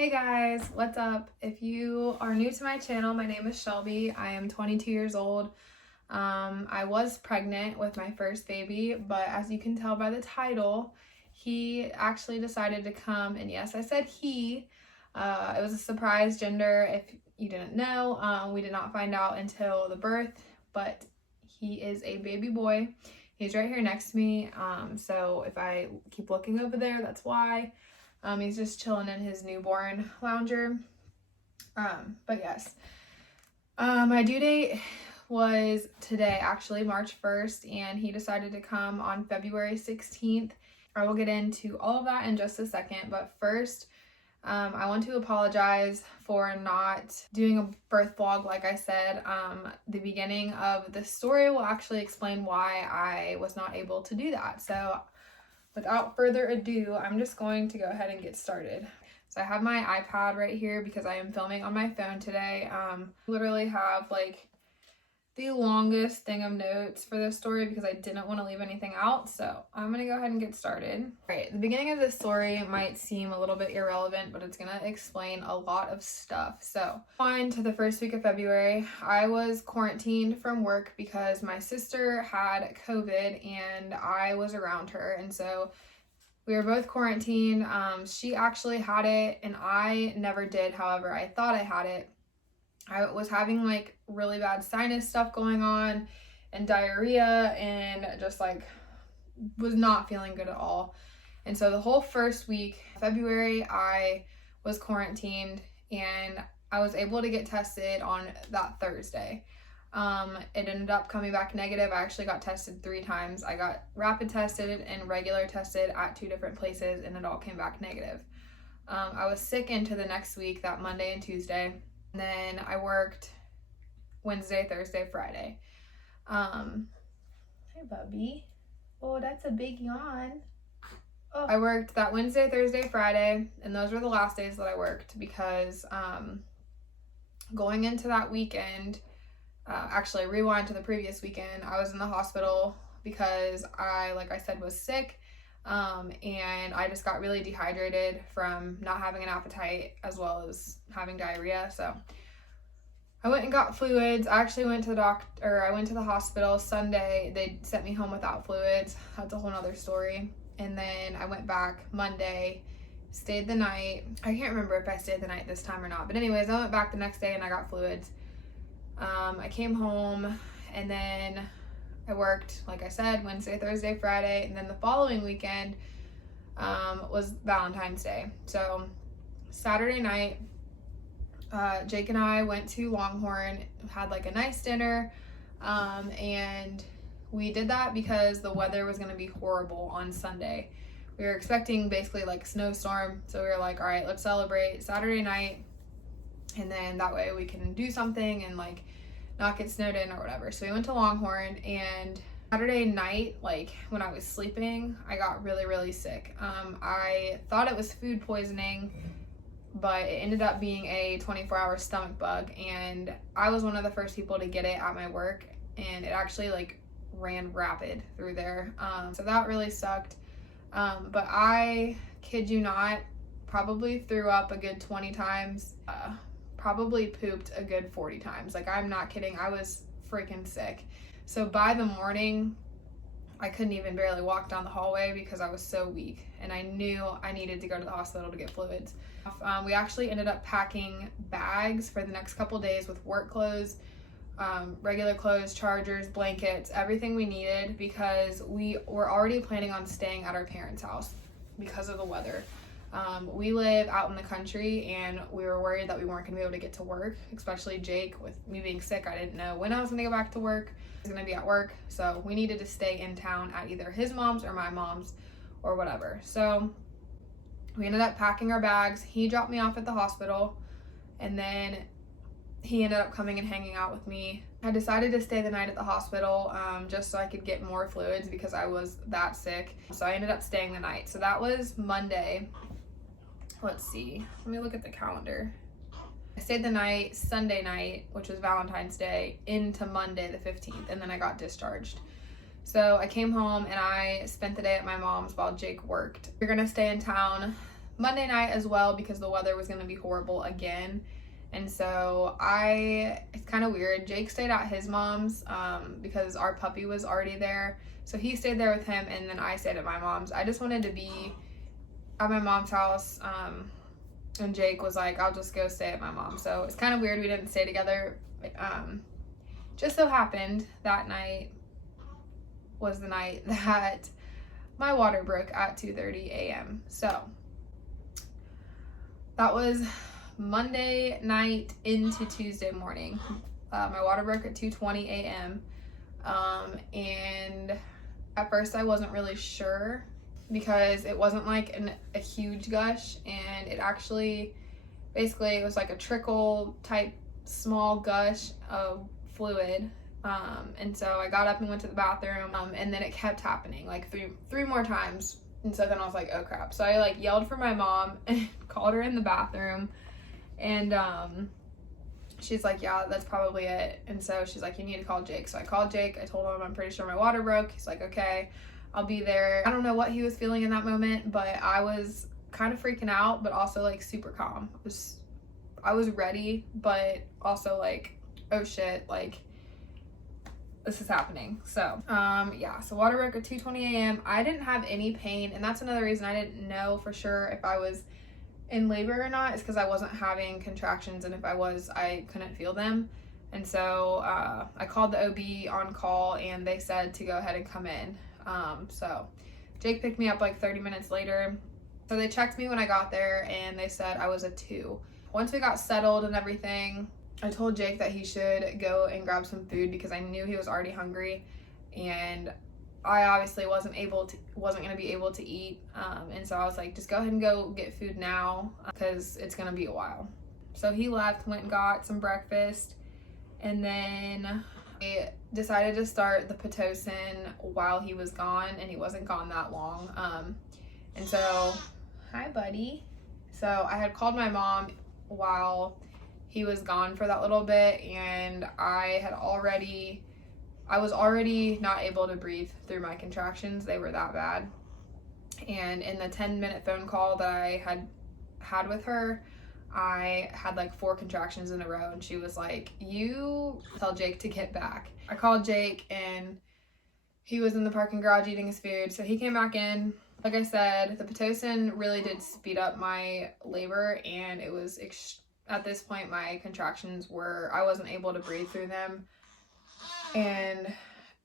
Hey guys, what's up? If you are new to my channel, my name is Shelby. I am 22 years old. I was pregnant with my first baby, but as you can tell by the title, he actually decided to come, and yes, I said he. It was a surprise gender. If you didn't know, we did not find out until the birth, but he is a baby boy. He's right here next to me, so if I keep looking over there, that's why. He's just chilling in his newborn lounger. But yes, my due date was today, actually, March 1st, and he decided to come on February 16th. I will get into all of that in just a second, but first, I want to apologize for not doing a birth vlog like I said. The beginning of the story will actually explain why I was not able to do that. So without further ado, I'm just going to go ahead and get started. So I have my iPad right here because I am filming on my phone today. Literally have like the longest thing of notes for this story because I didn't want to leave anything out. So I'm going to go ahead and get started. All right, the beginning of this story might seem a little bit irrelevant, but it's going to explain a lot of stuff. So on to the first week of February, I was quarantined from work because my sister had COVID and I was around her. And so we were both quarantined. She actually had it and I never did. However, I thought I had it. I was having like really bad sinus stuff going on and diarrhea and just like was not feeling good at all. And so the whole first week, February, I was quarantined and I was able to get tested on that Thursday. It ended up coming back negative. I actually got tested 3 times. I got rapid tested and regular tested at 2 different places and it all came back negative. I was sick into the next week, that Monday and Tuesday. And then I worked Wednesday, Thursday, Friday. Hey, Bubby. Oh, that's a big yawn. Oh. I worked that Wednesday, Thursday, Friday, and those were the last days that I worked because going into that weekend, actually rewind to the previous weekend, I was in the hospital because I, like I said, was sick. And I just got really dehydrated from not having an appetite as well as having diarrhea. So I went and got fluids. I actually went to I went to the hospital Sunday. They sent me home without fluids. That's a whole nother story. And then I went back Monday, stayed the night. I can't remember if I stayed the night this time or not. But anyways, I went back the next day and I got fluids. I came home and then I worked, like I said, Wednesday, Thursday, Friday, and then the following weekend was Valentine's Day. So Saturday night, Jake and I went to Longhorn, had like a nice dinner, and we did that because the weather was going to be horrible on Sunday. We were expecting basically like a snowstorm, so we were like, all right, let's celebrate Saturday night, and then that way we can do something and like not get snowed in or whatever. So we went to Longhorn, and Saturday night, like when I was sleeping, I got really, really sick. I thought it was food poisoning, but it ended up being a 24-hour stomach bug, and I was one of the first people to get it at my work, and it actually like ran rapid through there. So that really sucked. But I kid you not, probably threw up a good 20 times. Probably pooped a good 40 times. Like, I'm not kidding. I was freaking sick. So by the morning, I couldn't even barely walk down the hallway because I was so weak, and I knew I needed to go to the hospital to get fluids. We actually ended up packing bags for the next couple days with work clothes, regular clothes, chargers, blankets, everything we needed because we were already planning on staying at our parents' house because of the weather. We live out in the country and we were worried that we weren't going to be able to get to work, especially Jake. With me being sick, I didn't know when I was going to go back to work. I was going to be at work, so we needed to stay in town at either his mom's or my mom's or whatever. So we ended up packing our bags. He dropped me off at the hospital, and then he ended up coming and hanging out with me. I decided to stay the night at the hospital just so I could get more fluids because I was that sick. So I ended up staying the night. So that was Monday. Let's see, let me look at the calendar. I stayed the night, Sunday night, which was Valentine's Day, into Monday the 15th, and then I got discharged. So I came home and I spent the day at my mom's while Jake worked. We were gonna stay in town Monday night as well, because the weather was going to be horrible again. And so it's kind of weird. Jake stayed at his mom's because our puppy was already there. So he stayed there with him, and then I stayed at my mom's. I just wanted to be at my mom's house. And Jake was like, I'll just go stay at my mom's. So it's kind of weird we didn't stay together. Just so happened that night was the night that my water broke at 2:30 a.m. So that was Monday night into Tuesday morning. My water broke at 2:20 a.m. And at first I wasn't really sure, because it wasn't like a huge gush, and it actually, basically it was like a trickle type small gush of fluid. And so I got up and went to the bathroom, and then it kept happening like three more times. And so then I was like, oh crap. So I like yelled for my mom and called her in the bathroom, and she's like, yeah, that's probably it. And so she's like, you need to call Jake. So I called Jake. I told him I'm pretty sure my water broke. He's like, okay, I'll be there. I don't know what he was feeling in that moment, but I was kind of freaking out, but also like super calm. I was ready, but also like, oh shit, like this is happening. So yeah, so water broke at 2:20 a.m. I didn't have any pain, and that's another reason I didn't know for sure if I was in labor or not, is because I wasn't having contractions, and if I was, I couldn't feel them. And so I called the OB on call, and they said to go ahead and come in. So Jake picked me up like 30 minutes later. So they checked me when I got there, and they said I was a 2. Once we got settled and everything, I told Jake that he should go and grab some food, because I knew he was already hungry, and I obviously wasn't going to be able to eat. And so I was like, just go ahead and go get food now, because it's going to be a while. So he left, went and got some breakfast, and then I decided to start the Pitocin while he was gone, and he wasn't gone that long. And so, hi buddy. So I had called my mom while he was gone for that little bit, and I was already not able to breathe through my contractions. They were that bad. And in the 10-minute phone call that I had with her, I had like 4 contractions in a row, and she was like, you tell Jake to get back. I called Jake, and he was in the parking garage eating his food. So he came back in. Like I said, the Pitocin really did speed up my labor, and it was at this point my contractions I wasn't able to breathe through them. And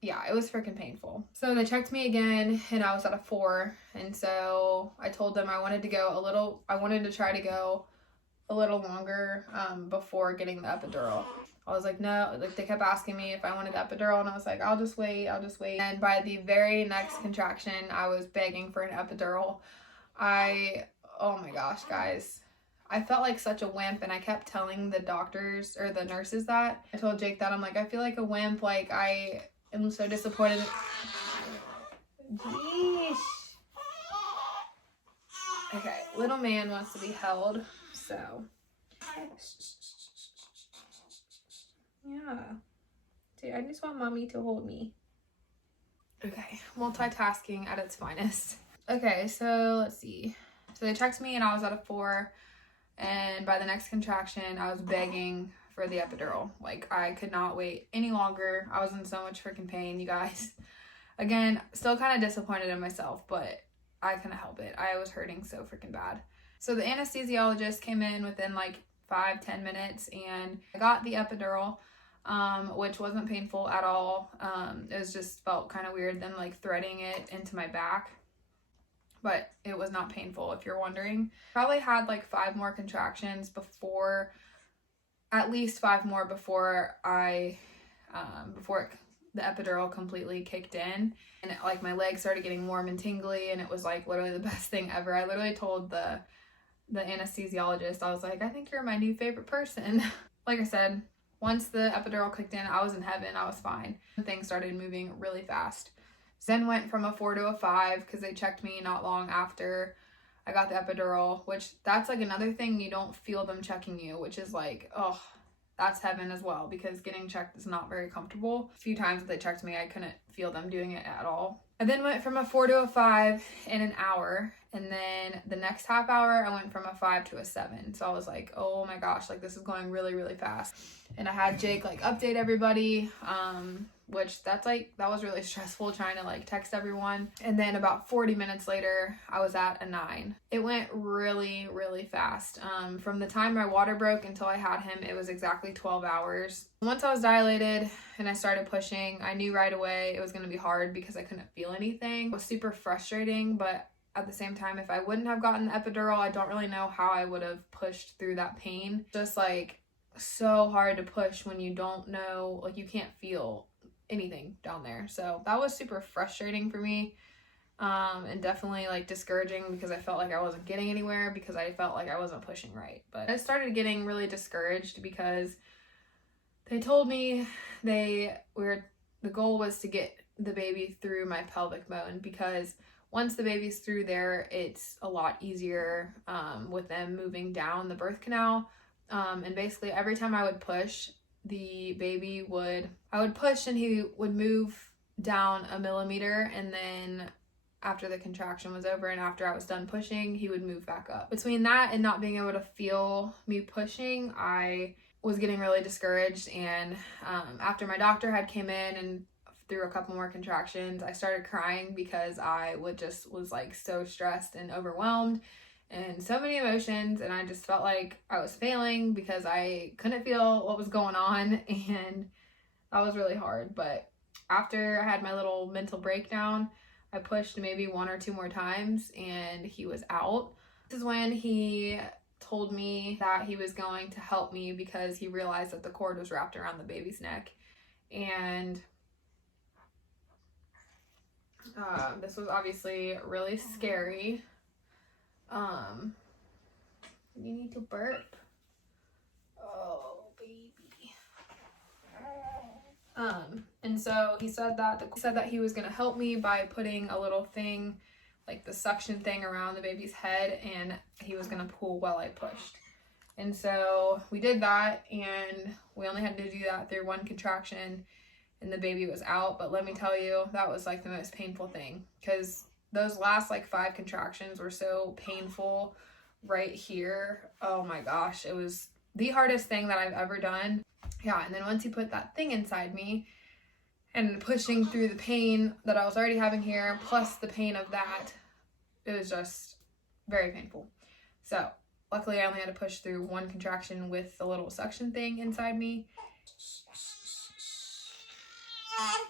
yeah, it was freaking painful. So they checked me again, and I was at a 4. And so I told them I wanted to try to go a little longer before getting the epidural. I was like, no, like they kept asking me if I wanted the epidural, and I was like, I'll just wait. And by the very next contraction, I was begging for an epidural. Oh my gosh, guys. I felt like such a wimp, and I kept telling the doctors or the nurses that. I told Jake that, I'm like, I feel like a wimp, like I am so disappointed. Yeesh. Okay, little man wants to be held, so. Yeah. Dude, I just want mommy to hold me. Okay, multitasking at its finest. Okay, so let's see. So they checked me, and I was at a 4. And by the next contraction, I was begging for the epidural. Like, I could not wait any longer. I was in so much freaking pain, you guys. Again, still kind of disappointed in myself, but I couldn't help it. I was hurting so freaking bad. So the anesthesiologist came in within like 5-10 minutes, and I got the epidural, which wasn't painful at all. It was just felt kind of weird, then like threading it into my back. But it was not painful, if you're wondering. Probably had like 5 more contractions before, at least 5 more before the epidural completely kicked in. And like my legs started getting warm and tingly, and it was like literally the best thing ever. I literally told the anesthesiologist, I was like, I think you're my new favorite person. Like I said, once the epidural kicked in, I was in heaven. I was fine. Things started moving really fast. Then went from a 4 to a 5 because they checked me not long after I got the epidural, which that's like another thing, you don't feel them checking you, which is like, oh, that's heaven as well, because getting checked is not very comfortable. A few times that they checked me, I couldn't feel them doing it at all. I then went from a 4 to a 5 in an hour. And then the next half hour, I went from a 5 to a 7. So I was like, oh my gosh, like this is going really, really fast. And I had Jake like update everybody, which that was really stressful trying to like text everyone. And then about 40 minutes later, I was at a 9. It went really, really fast. From the time my water broke until I had him, it was exactly 12 hours. Once I was dilated and I started pushing, I knew right away it was going to be hard because I couldn't feel anything. It was super frustrating, but at the same time, if I wouldn't have gotten the epidural, I don't really know how I would have pushed through that pain. Just like so hard to push when you don't know, like you can't feel anything down there. So that was super frustrating for me, and definitely like discouraging because I felt like I wasn't getting anywhere because I felt like I wasn't pushing right. But I started getting really discouraged because they told me the goal was to get the baby through my pelvic bone, because once the baby's through there, it's a lot easier with them moving down the birth canal. And basically every time I would push, I would push and he would move down a millimeter, and then after the contraction was over and after I was done pushing, he would move back up. Between that and not being able to feel me pushing, I was getting really discouraged. And after my doctor had came in and through a couple more contractions, I started crying because I was like so stressed and overwhelmed and so many emotions, and I just felt like I was failing because I couldn't feel what was going on, and that was really hard. But after I had my little mental breakdown, I pushed maybe 1 or 2 more times and he was out. This is when he told me that he was going to help me because he realized that the cord was wrapped around the baby's neck. And this was obviously really scary. You need to burp. Oh, baby. And so he said that he was gonna help me by putting a little thing, like the suction thing, around the baby's head, and he was gonna pull while I pushed. And so we did that, and we only had to do that through 1 contraction, and the baby was out. But let me tell you, that was like the most painful thing, because those last like 5 contractions were so painful right here. Oh my gosh, it was the hardest thing that I've ever done. Yeah, and then once he put that thing inside me and pushing through the pain that I was already having here, plus the pain of that, it was just very painful. So luckily I only had to push through 1 contraction with the little suction thing inside me.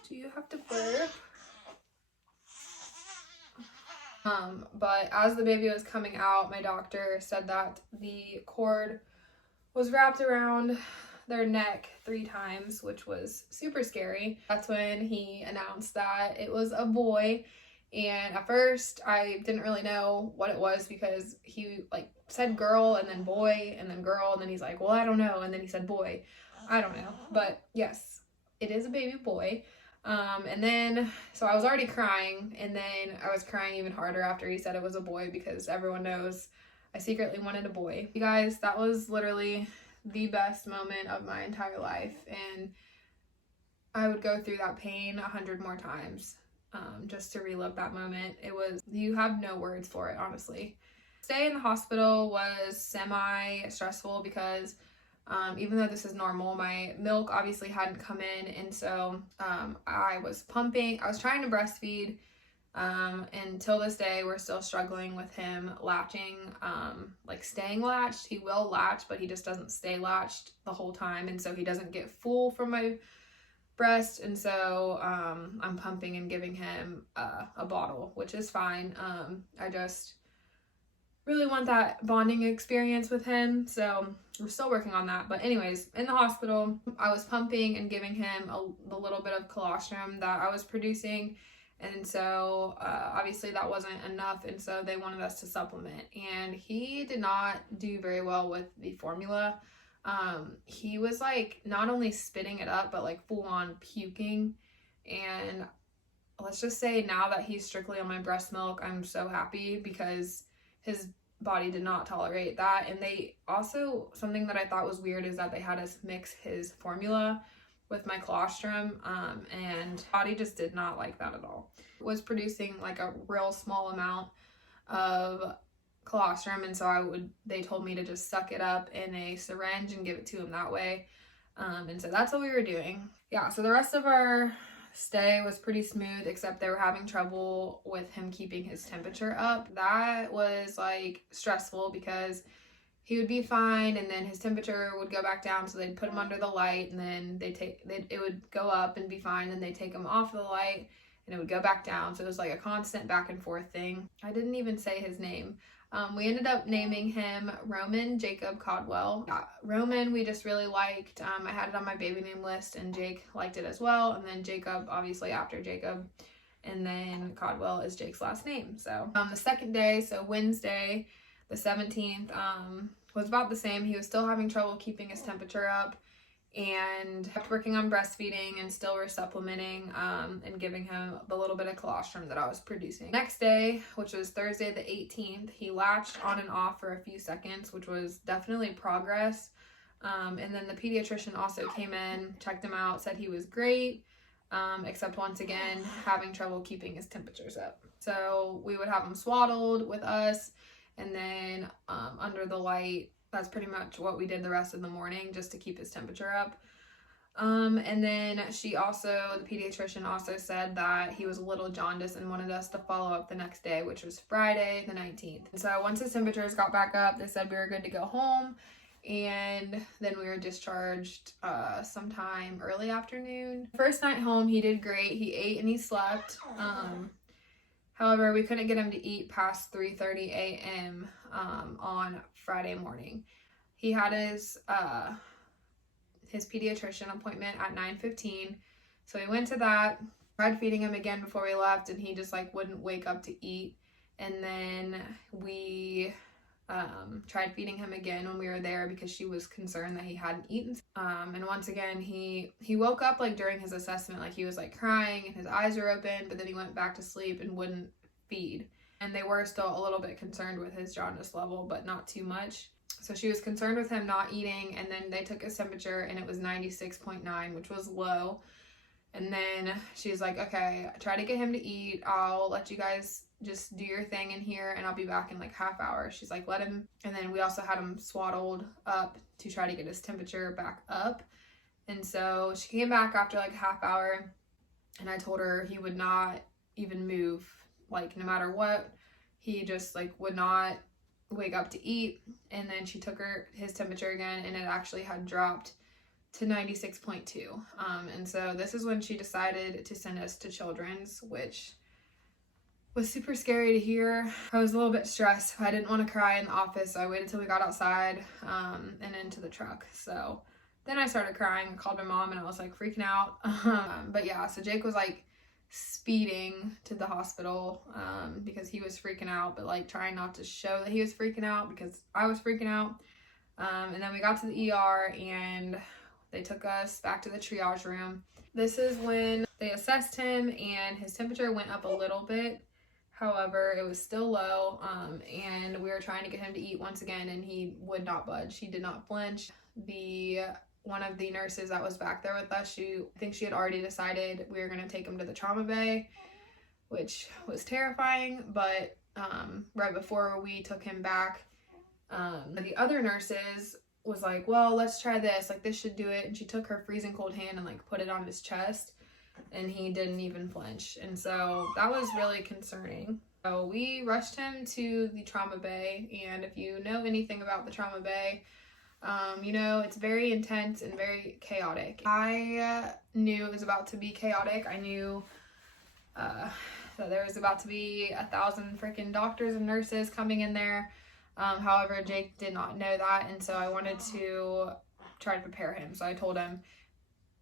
Do you have to burp? But as the baby was coming out, my doctor said that the cord was wrapped around their neck 3 times, which was super scary. That's when he announced that it was a boy. And at first I didn't really know what it was because he like said girl and then boy and then girl, and then he's like, well, I don't know. And then he said boy. I don't know. But yes, it is a baby boy. And then, so I was already crying, and then I was crying even harder after he said it was a boy, because everyone knows I secretly wanted a boy. You guys, that was literally the best moment of my entire life, and I would go through that pain 100 more times, just to relive that moment. You have no words for it, honestly. Stay in the hospital was semi-stressful because even though this is normal, my milk obviously hadn't come in, and so I was pumping. I was trying to breastfeed, and till this day we're still struggling with him latching, like staying latched. He will latch, but he just doesn't stay latched the whole time, and so he doesn't get full from my breast. And so I'm pumping and giving him a bottle, which is fine. I just really want that bonding experience with him, so we're still working on that. But anyways, in the hospital, I was pumping and giving him the little bit of colostrum that I was producing, and so obviously that wasn't enough, and so they wanted us to supplement, and he did not do very well with the formula. He was like not only spitting it up, but like full on puking. And let's just say now that he's strictly on my breast milk, I'm so happy, because his body did not tolerate that. And they also, something that I thought was weird is that they had us mix his formula with my colostrum, and body just did not like that at all. It was producing like a real small amount of colostrum, and so they told me to just suck it up in a syringe and give it to him that way. And so that's what we were doing. Yeah, so the rest of our stay was pretty smooth, except they were having trouble with him keeping his temperature up. That was like stressful because he would be fine and then his temperature would go back down, so they'd put him under the light, and then it would go up and be fine, and they'd take him off the light and it would go back down. So it was like a constant back and forth thing. I didn't even say his name. We ended up naming him Roman Jacob Codwell. Roman we just really liked. I had it on my baby name list, and Jake liked it as well, and then Jacob obviously after Jacob, and then Codwell is Jake's last name. So the second day, so Wednesday the 17th, was about the same. He was still having trouble keeping his temperature up, and kept working on breastfeeding and still were supplementing and giving him the little bit of colostrum that I was producing. Next day, which was Thursday the 18th, he latched on and off for a few seconds, which was definitely progress. And then the pediatrician also came in, checked him out, said he was great, except once again having trouble keeping his temperatures up. So we would have him swaddled with us, and then under the light. That's pretty much what we did the rest of the morning, just to keep his temperature up. And then the pediatrician also said that he was a little jaundiced and wanted us to follow up the next day, which was Friday the 19th. And so once his temperatures got back up, they said we were good to go home, and then we were discharged sometime early afternoon. First night home, he did great. He ate and he slept. However, we couldn't get him to eat past 3:30 a.m. On Friday morning. He had his pediatrician appointment at 9:15, so we went to that, tried feeding him again before we left, and he just like wouldn't wake up to eat. And then we tried feeding him again when we were there because she was concerned that he hadn't eaten. And once again, he woke up like during his assessment, like he was like crying and his eyes were open, but then he went back to sleep and wouldn't feed. And they were still a little bit concerned with his jaundice level, but not too much. So she was concerned with him not eating, and then they took his temperature and it was 96.9, which was low. And then she's like, okay, try to get him to eat. I'll let you guys just do your thing in here and I'll be back in like half hour. She's like, let him. And then we also had him swaddled up to try to get his temperature back up. And so she came back after like a half hour, and I told her he would not even move, like no matter what. He just like would not wake up to eat. And then she took his temperature again, and it actually had dropped to 96.2. And so this is when she decided to send us to Children's, which was super scary to hear. I was a little bit stressed. I didn't want to cry in the office, so I waited till we got outside and into the truck. So then I started crying. I called my mom and I was like freaking out. But yeah, so Jake was like speeding to the hospital because he was freaking out, but like trying not to show that he was freaking out because I was freaking out. And then we got to the ER and they took us back to the triage room. This is when they assessed him and his temperature went up a little bit. However, it was still low, and we were trying to get him to eat once again, and he would not budge. He did not flinch. One of the nurses that was back there with us, I think she had already decided we were going to take him to the trauma bay, which was terrifying. But right before we took him back, the other nurses was like, well, let's try this. Like, this should do it. And she took her freezing cold hand and like put it on his chest, and he didn't even flinch. And so that was really concerning. So we rushed him to the trauma bay. And if you know anything about the trauma bay, you know, it's very intense and very chaotic. I knew it was about to be chaotic. I knew that there was about to be 1,000 freaking doctors and nurses coming in there. However, Jake did not know that, and so I wanted to try to prepare him. So I told him,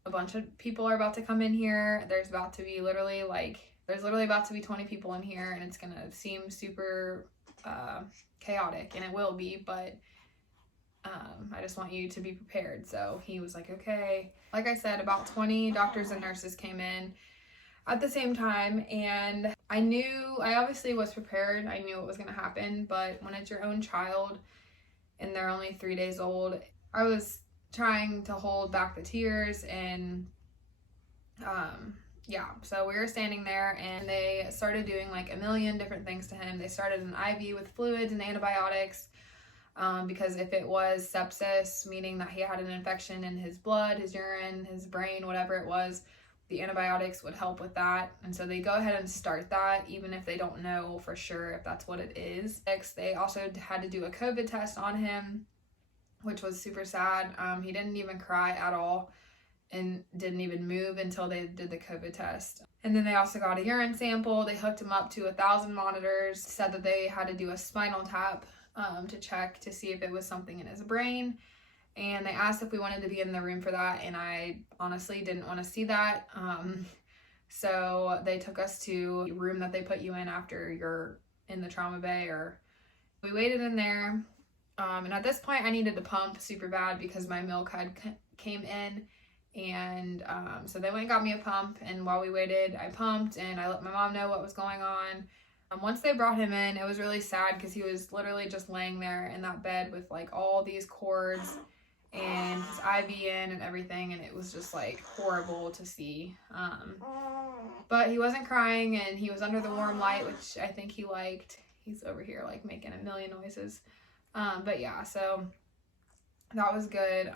a bunch of people are about to come in here. There's about to be literally about to be 20 people in here, and it's gonna seem super chaotic, and it will be, but I just want you to be prepared. So he was like, okay. Like I said, about 20 doctors and nurses came in at the same time, and I obviously was prepared. I knew what was going to happen, but when it's your own child and they're only 3 days old, I was trying to hold back the tears. And yeah, so we were standing there and they started doing like a million different things to him. They started an IV with fluids and antibiotics, because if it was sepsis, meaning that he had an infection in his blood, his urine, his brain, whatever it was, the antibiotics would help with that. And so they go ahead and start that, even if they don't know for sure if that's what it is. Next, they also had to do a COVID test on him, which was super sad. He didn't even cry at all and didn't even move until they did the COVID test. And then they also got a urine sample. They hooked him up to 1,000 monitors, said that they had to do a spinal tap to check to see if it was something in his brain. And they asked if we wanted to be in the room for that, and I honestly didn't want to see that. So they took us to a room that they put you in after you're in the trauma bay, or we waited in there. And at this point I needed to pump super bad because my milk had came in. And so they went and got me a pump, and while we waited I pumped and I let my mom know what was going on. Once they brought him in, it was really sad because he was literally just laying there in that bed with like all these cords and his IV in and everything, and it was just like horrible to see. But he wasn't crying and he was under the warm light, which I think he liked. He's over here like making a million noises. But yeah, so that was good.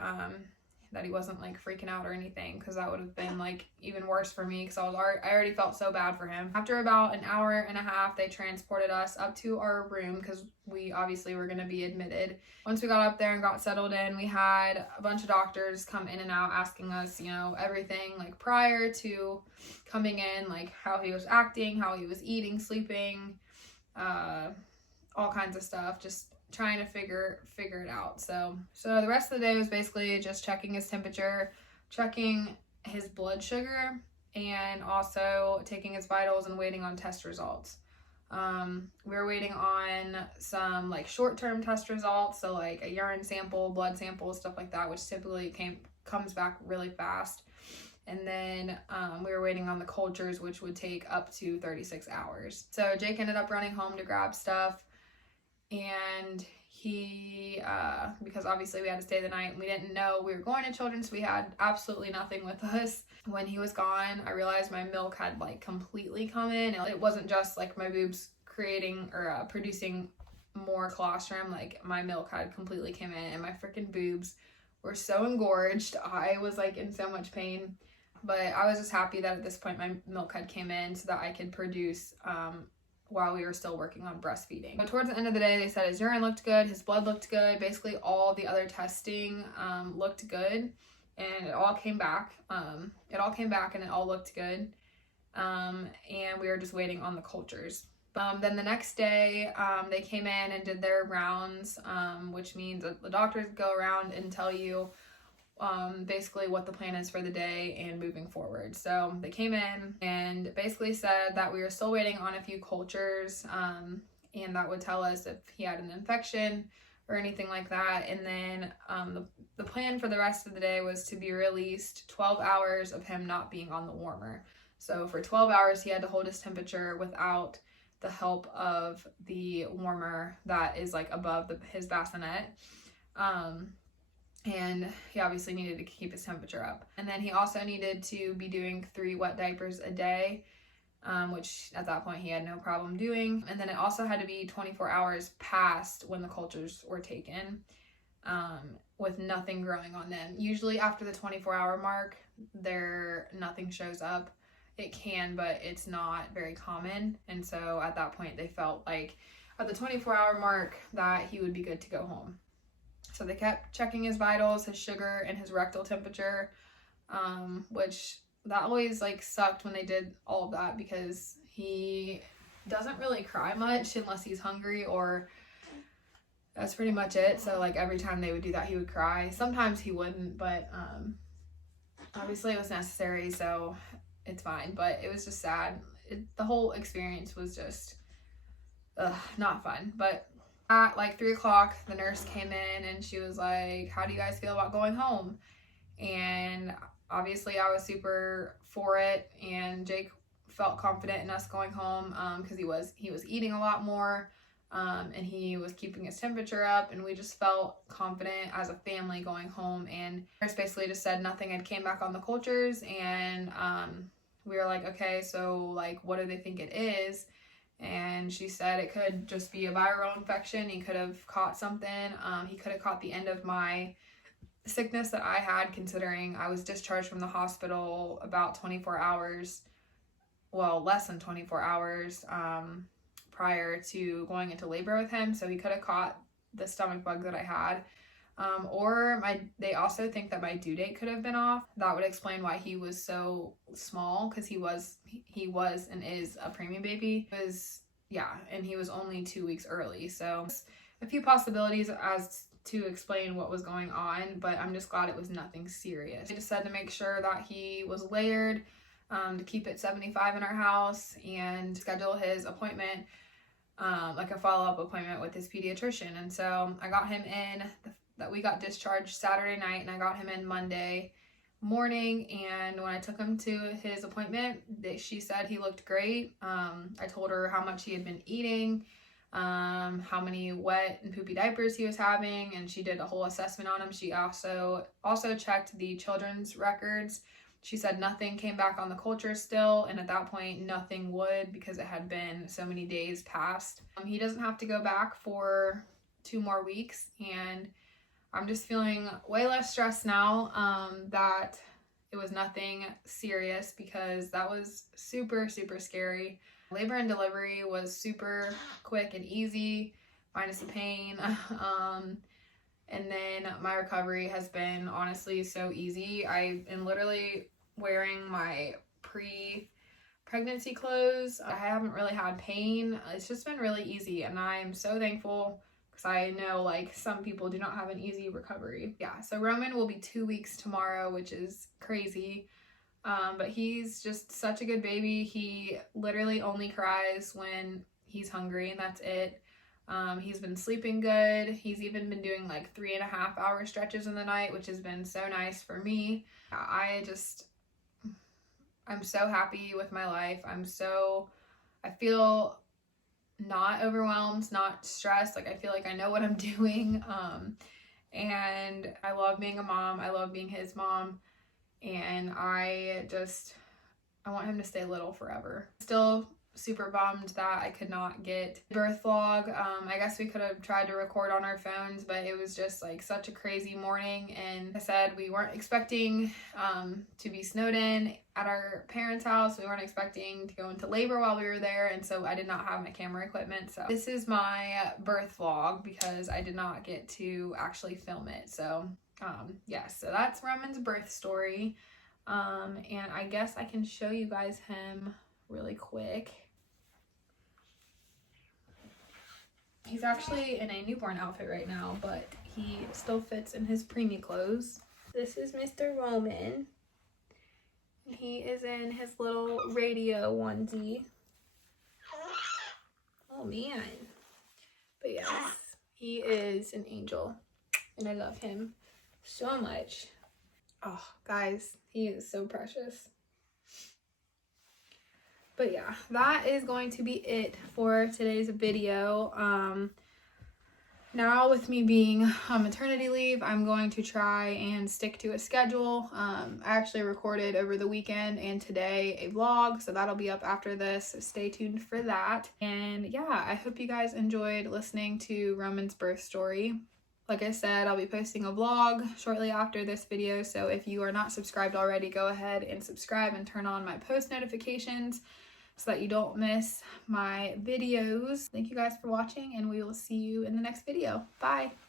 That he wasn't like freaking out or anything, because that would have been like even worse for me, because I already felt so bad for him. After about an hour and a half, they transported us up to our room because we obviously were going to be admitted. Once we got up there and got settled in, we had a bunch of doctors come in and out asking us, you know, everything like prior to coming in, like how he was acting, how he was eating, sleeping, all kinds of stuff, just trying to figure it out. So the rest of the day was basically just checking his temperature, checking his blood sugar, and also taking his vitals and waiting on test results. We were waiting on some like short-term test results, so like a urine sample, blood sample, stuff like that, which typically comes back really fast. And then we were waiting on the cultures, which would take up to 36 hours. So Jake ended up running home to grab stuff. And he, because obviously we had to stay the night and we didn't know we were going to Children's, so we had absolutely nothing with us. When he was gone, I realized my milk had like completely come in. It wasn't just like my boobs creating or producing more colostrum, like my milk had completely came in and my freaking boobs were so engorged. I was like in so much pain, but I was just happy that at this point my milk had came in so that I could produce, while we were still working on breastfeeding. But towards the end of the day, they said his urine looked good, his blood looked good, basically all the other testing looked good, and it all came back. And it all looked good. And we were just waiting on the cultures. Then the next day, they came in and did their rounds, which means that the doctors go around and tell you basically what the plan is for the day and moving forward. So they came in and basically said that we were still waiting on a few cultures, and that would tell us if he had an infection or anything like that. And then the plan for the rest of the day was to be released 12 hours of him not being on the warmer. So for 12 hours he had to hold his temperature without the help of the warmer that is like above his bassinet. And he obviously needed to keep his temperature up. And then he also needed to be doing 3 wet diapers a day, which at that point he had no problem doing. And then it also had to be 24 hours past when the cultures were taken, with nothing growing on them. Usually after the 24-hour mark, nothing shows up. It can, but it's not very common. And so at that point they felt like at the 24-hour mark that he would be good to go home. So they kept checking his vitals, his sugar, and his rectal temperature, which that always like sucked when they did all of that, because he doesn't really cry much unless he's hungry, or that's pretty much it. So like every time they would do that, he would cry. Sometimes he wouldn't, but obviously it was necessary, so it's fine. But it was just sad. The whole experience was just not fun. But at like 3 o'clock, the nurse came in and she was like, "How do you guys feel about going home?" And obviously I was super for it, and Jake felt confident in us going home, because he was eating a lot more. and he was keeping his temperature up, and we just felt confident as a family going home. And nurse basically just said nothing had came back on the cultures, and we were like, okay, so like what do they think it is? And she said it could just be a viral infection. He could have caught something. He could have caught the end of my sickness that I had, considering I was discharged from the hospital about 24 hours, well, less than 24 hours prior to going into labor with him. So he could have caught the stomach bug that I had. Or they also think that my due date could have been off. That would explain why he was so small, because he was and is a preemie baby. And he was only 2 weeks early. So a few possibilities as to explain what was going on, but I'm just glad it was nothing serious. I just said to make sure that he was layered, to keep it 75 in our house, and schedule his appointment, like a follow-up appointment with his pediatrician. And so I got him in, that we got discharged Saturday night, and I got him in Monday morning. And when I took him to his appointment, she said he looked great. I told her how much he had been eating, how many wet and poopy diapers he was having, and she did a whole assessment on him. She also checked the children's records. She said nothing came back on the culture still, and at that point nothing would, because it had been so many days past. He doesn't have to go back for 2 more weeks, and I'm just feeling way less stressed now that it was nothing serious, because that was super, super scary. Labor and delivery was super quick and easy, minus the pain. And then my recovery has been honestly so easy. I am literally wearing my pre-pregnancy clothes. I haven't really had pain. It's just been really easy, and I'm so thankful, because I know like some people do not have an easy recovery. Yeah, so Roman will be 2 weeks tomorrow, which is crazy. But he's just such a good baby. He literally only cries when he's hungry, and that's it. He's been sleeping good. He's even been doing like 3.5 hour stretches in the night, which has been so nice for me. I'm so happy with my life. I feel not overwhelmed, not stressed. Like I feel like I know what I'm doing. And I love being a mom. I love being his mom. And I want him to stay little forever. Still super bummed that I could not get birth vlog. I guess we could have tried to record on our phones, but it was just like such a crazy morning. And I said we weren't expecting to be snowed in at our parents' house. We weren't expecting to go into labor while we were there, and so I did not have my camera equipment. So this is my birth vlog, because I did not get to actually film it. So so that's Roman's birth story. And I guess I can show you guys him really quick. He's actually in a newborn outfit right now, but he still fits in his preemie clothes. This is Mr. Roman. He is in his little radio onesie. Oh man. But yes, he is an angel, and I love him so much. Oh, guys, he is so precious. But yeah, that is going to be it for today's video. Now with me being on maternity leave, I'm going to try and stick to a schedule. I actually recorded over the weekend and today a vlog, so that'll be up after this, so stay tuned for that. And yeah, I hope you guys enjoyed listening to Roman's birth story. Like I said, I'll be posting a vlog shortly after this video, so if you are not subscribed already, go ahead and subscribe and turn on my post notifications so that you don't miss my videos. Thank you guys for watching, and we will see you in the next video. Bye!